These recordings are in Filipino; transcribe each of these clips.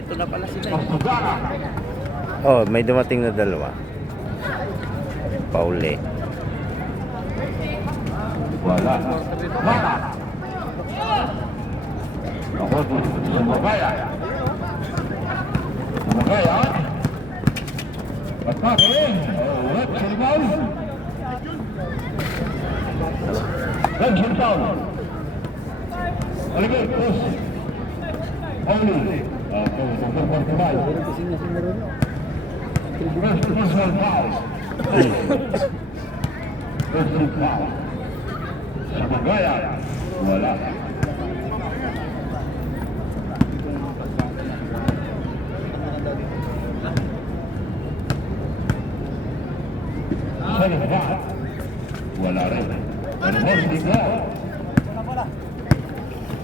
Ito na pala sila. Oh, may dumating na dalawa. Pauli. Wala. Wala. Ako din. Sumagaya. Sumagaya. Atake. Ulit. Siligaw. Benjamin Town. Oliver. Cruz. Pauli. Dr. Portugal. First personal foul. Personal foul. Sumagaya. Wala. Wala rin. Ano mo, Igor?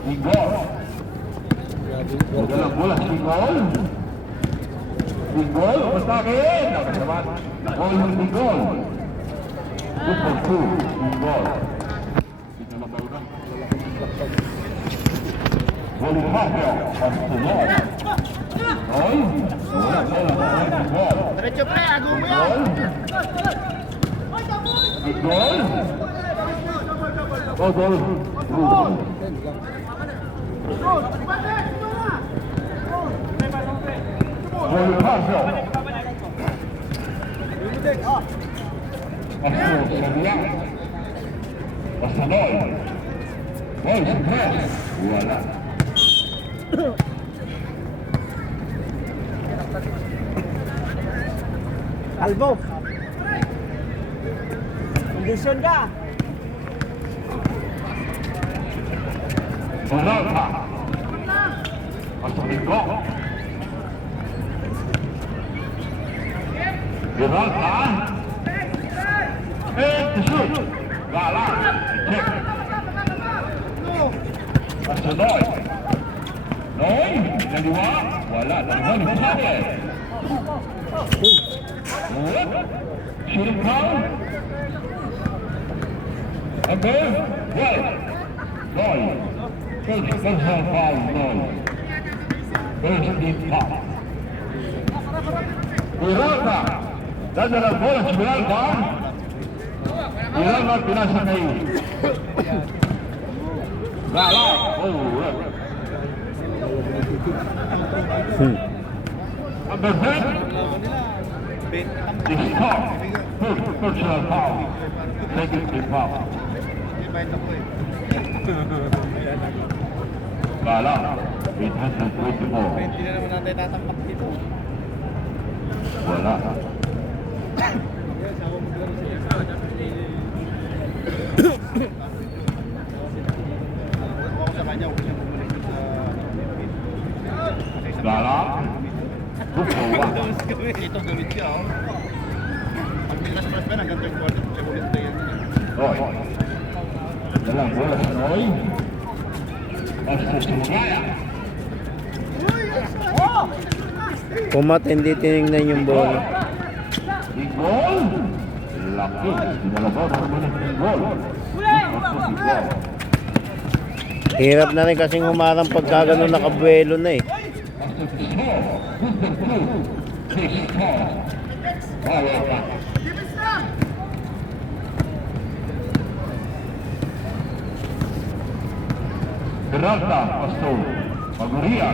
Igor. Wala bola si Igor. Igor, patakin. Nakasabat. Gol ng Igor. 2-2. Igor. Bonifacio. Pastunod. Oy. Wala bola ng Igor. Diretso pre, ago mo yan. Igor. Gol. Bonifacio. Seria. Pasanoy. Gol si Pres. Wala. Albo. Kondisyon ka. Peralta. Pasonico. Peralta. Shoot. Gala. Check. Pasanoy. Noy. Dalawa. Wala. Dalawa ni Pasanoy. Shooting foul. Again. Well. Noy. Personal foul. Noy. First foul. Peralta. Dadala bola si Peralta. Peralta pinasa kay Gala. Number 10. This foul. Personal foul. Second foul. Gala. 824. Hindi na naman natin tatampak dito. Wala. Gala. Ito gamit siya, oh. Pag may last press pa, hanggang third quarter, siya ulit na yan. Noy. Dalang bola sa Noy. Pasok sa Magaya. Kung hindi tinignan yung bola. Igor. Laki. Dinalabaw sa mga Igor. Hirap na rin kasing humarang pagka gano'n nakabuelo na eh. Peralta, Pastor, Maguria.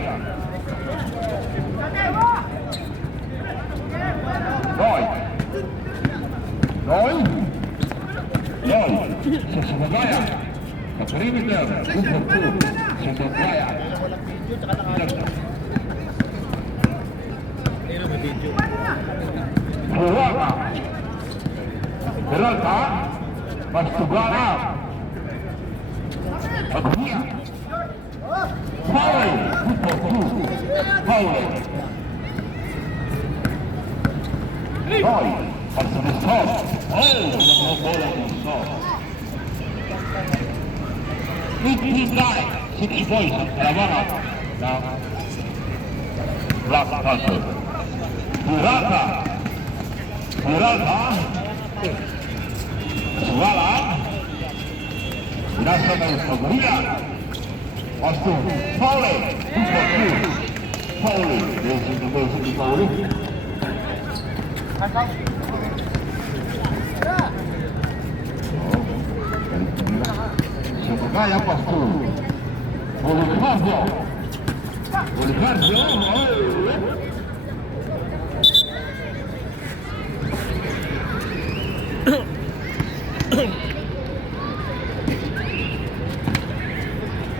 Noy. Noy. Noy. Sa Sumagaya. Sa perimeter. Sumagaya. Peralta. Peralta. Mastugana. Maguria. Foul. Foul. Noy. Pagsanisot. Oh, bola ng stop. 59. 60 points ang kalabangan ng Black Panther. Peralta. Peralta. Suwala. Binasa ng Maguria. Austin, Paulie, 2-2. Paulie, basically Paulie. Gaya Pastu. Olicardo.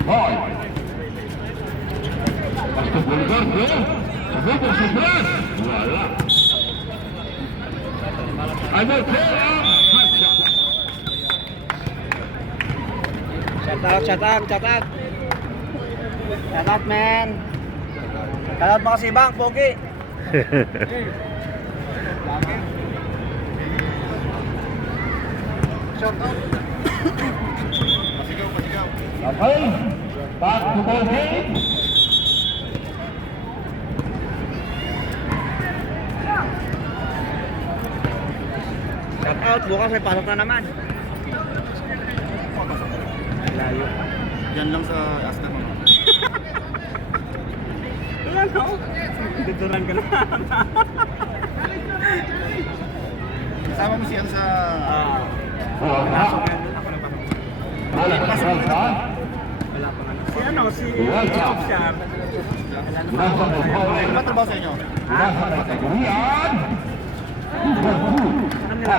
Boy. Pastu Olicardo. Sabay po si Brad. Wala. Ano kaya? Shout out. Shout out, man. Shout out mga sibang, pogi. Shout out. Pasigaw. Okay. Back to ball game. Shout out, bukas may pasok na naman. Layo. Yan lang sa Aston. Wala no? Tuturan ka na. Kasama mo siya sa... Pasok na yun. Ako na pasok. Wala. Wala pa nga. Si ano, si YouTube Shop. Ano ba trabaho sa inyo? Nasa kategorian. Sa kanila.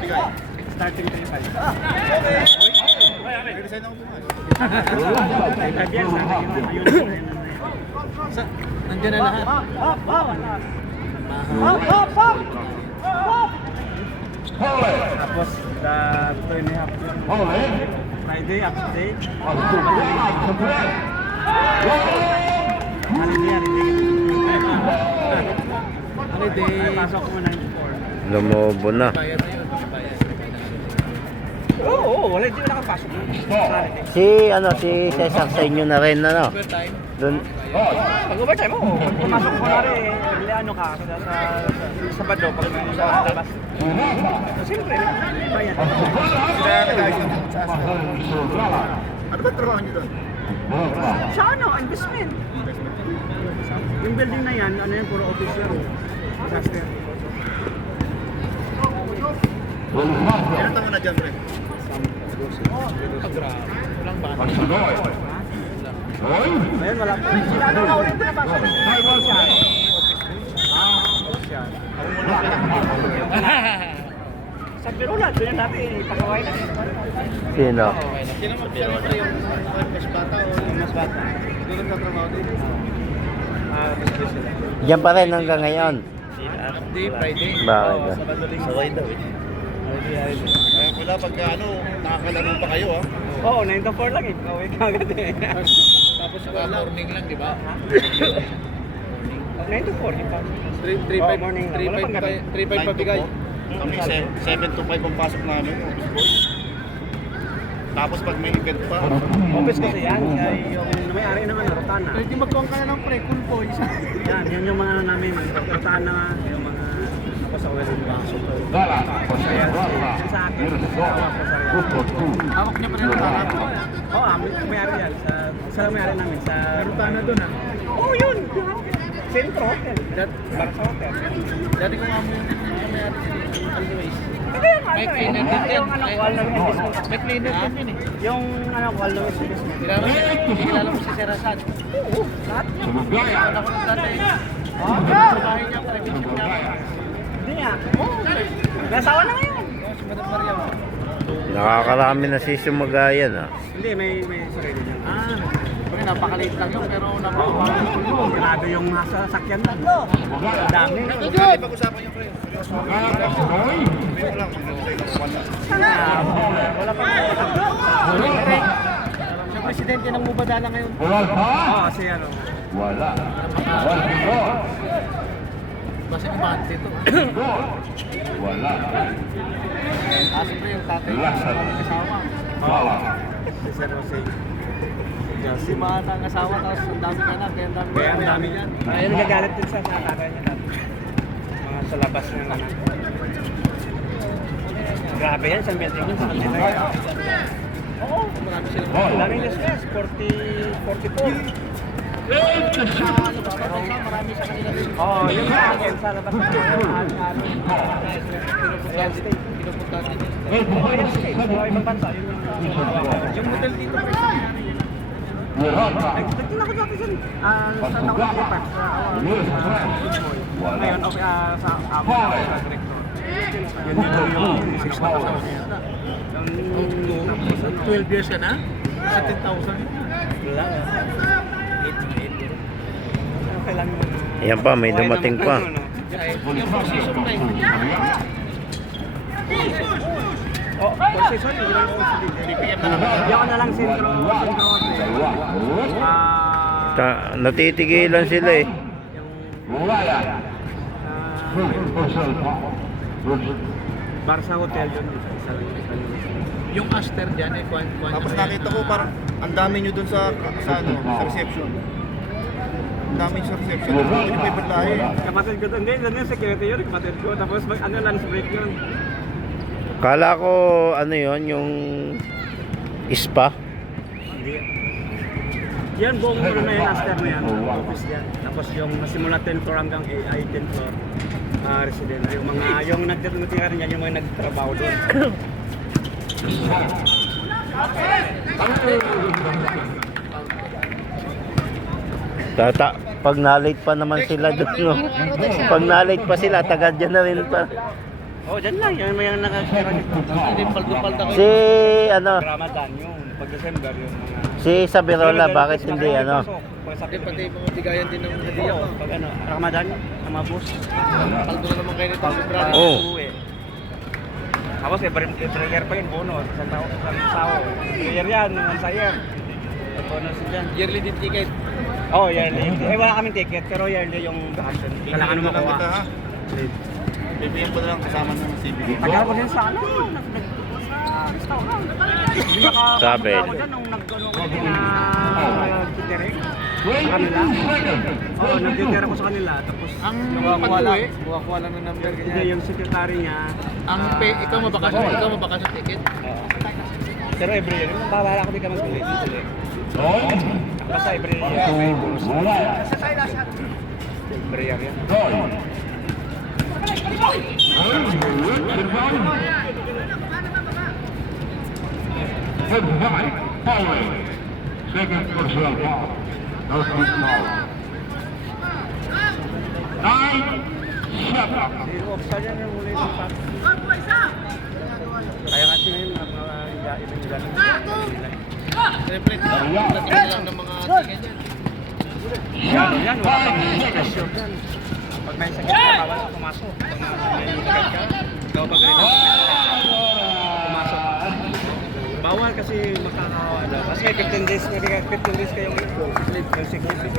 Bigay. Starting 3-5. Resign ako bukas. Nandiyan na lahat. Paulie. Tapos, ito yun yung Paulie. Friday, update. Pastu Brad. Sa Brad. Holiday. Pasok mo 94. Lumobo na. Oo, wala din nakapasok. Si Cesar sa inyo na rin, ano? Doon. Pag overtime mo, pag pumasok mo na rin, ano ka, sa Sabado, pag may sa labas. So, siyempre, bayan. Sila nag-ayos lang sa Aston. Ano ba trabaho niyo doon? Sa ano, investment. Yung building na yan, ano yan, puro office yan. Disaster. Ilan taon na dyan, pre? Pagsuloy. Hoy. Ayun, wala pa. Sila ano na ulit na pasok. Sa Pirula, doon natin, ipakaway na. Sino? Sino mo siya rin yung mas bata o yung mas bata? Doon nagtatrabaho din. Business sila. Diyan pa rin hanggang ngayon. Friday. Bakit? Saway daw eh. Kaya pala pagka ano, nakakalaro pa kayo ah. Oo, 9 to 4 lang eh. Kaway ka agad eh. Tapos morning lang, di ba? 9 to 4, di ba? 3-5 morning lang. Wala pang gabi. 3-5 pabigay. Kami 7 to 5 ang pasok namin. Office boy. Tapos pag may event pa. Office kasi yan. Kaya yung may-ari ng ano, Rotana. Hindi magkuhan ka na ng pre-cool po. Yan, yun yung mga ano namin. Rotana, yung mga ako sa wedding ba. Gala. Kaya sa akin, ako sa Hawak niya pa rin ang tarap. Oo, may-ari yan. Sa may-ari namin. Sa Rutana doon ah. Oo, yun. Centro Hotel. Para sa hotel. Dati ko nga mo yung always. Kaya yung ano eh. Yung ano ko, alam mo May cleaner din yun eh. yung ano ko, alam mo Kilala mo si Sir Hasan. Oo, lahat. Sumugay. Ako ng tatay. Sa bahay niya, pre-vision niya. Hindi nga. Oo. May asawa na ngayon. Si Madam Maria. Nakakarami na si Sumagayan, ah. Hindi, may sarili niya. Pre, napakaliit lang yun, pero napakawala. Grabe yung nasa sakyan na. Dami. Hindi, pag-usapan niyo, pre. Hoy. Sabihin mo lang, Wala pa. siya presidente ng Mubadala ngayon. Wala pa. Oo, kasi ano. Wala. Wala. Basta umante ito. Wala. Siyempre yung tatay Wala. ng asawa. Wala. Si Sir Jose. Si Mahata ang asawa, tapos ang dami ka na, kaya ang dami. Kaya ang dami yan. Ayun, nagagalit din sa tatay niya dati. Mga sa labas na lang. Grabe yan, sa building yun sa kanila. Oo, marami silang. Daming yes, 44. Marami sa kanila din. Oo, yung sa akin, sa labas na Ayan State. Pinupunta din. Oo, Ayan State. Sa ibang bansa, yun Yung hotel dito. Nagtingnan ko dati dyan. Saan ako nakalipat? Ngayon, okay, sa ako sa director. Yun dito yung 6 na kasama niya. 12 years ka na? 17,000. Wala. Kailan mo? Ayan pa, may dumating pa. Yung four season na yun. Oh, four season, hindi lang ako BPM na naman. Hindi ako na lang sentro. Natitigilan sila eh. Barca Hotel yun. Isa lang. Yung Aster dyan eh, tapos nakita ko parang ang dami nyo dun sa reception. Ang dami nyo sa reception. Hindi pa ibatlahe. Kapatid ko doon, hindi, yung security yun, kapatid ko. Tapos ano lunch break yun. Kala ko ano yon yung spa. Hindi. Yan, buong ulo na yun, Aster na yan. Office yan. Tapos yung simula 10 floor hanggang 10 floor. Resident. Yung nagtitira rin yan, yung mga nagtrabaho doon. Pag na-late pa naman sila doon, no? Pag na-late pa sila, tagad dyan na rin pa. Oh, dyan lang. Yan may nakakira dito. Hindi paldo-palda kayo. Si, ano, Ramadan yung pag-December yung mga... si Sabirola, bakit hindi, ano? Pati mga bigayan din ng hadiah ko. Pag ano, Ramadan, ang mga bus. Paldo na naman kayo nito sa February. Oo. Tapos every year pa yun, bonus. Isang tao. Year yan, nung sa year. Bonus dyan. Yearly din ticket. Oh, yearly. Wala kaming ticket, pero yearly yung vacation. Kailangan mo Kita, makuha. ha? BPM ko na lang kasama ng CBD. Tagal ko din sa ano, restaurant. Sabi. Ako dyan nung nag-ano ko din na catering. Sa kanila. Oo, nag-catering ako sa kanila. Tapos Ang bukakuha lang ng number hindi, ganyan. yung secretary niya. Ang pay, ikaw mabakasyon ticket. Pero every year, bahala ko din ka mag-ulit. Basta every year. Every year yan. Goodbye. Following. Second personal foul. No speed foul. 9-7. Si Opsa dyan yung muli sa pass. Kaya kasi ngayon, ibang galing. Siyempre, natingin lang ng mga ticket yan. Yan, wala pang pressure dyan. Pag may sakit ka, bawal ka pumasok. Pag may sakit ka, ikaw pag rin pumasok. Bawal kasi makakawala. Kasi 15 days kayong sleep. Yung sick leave.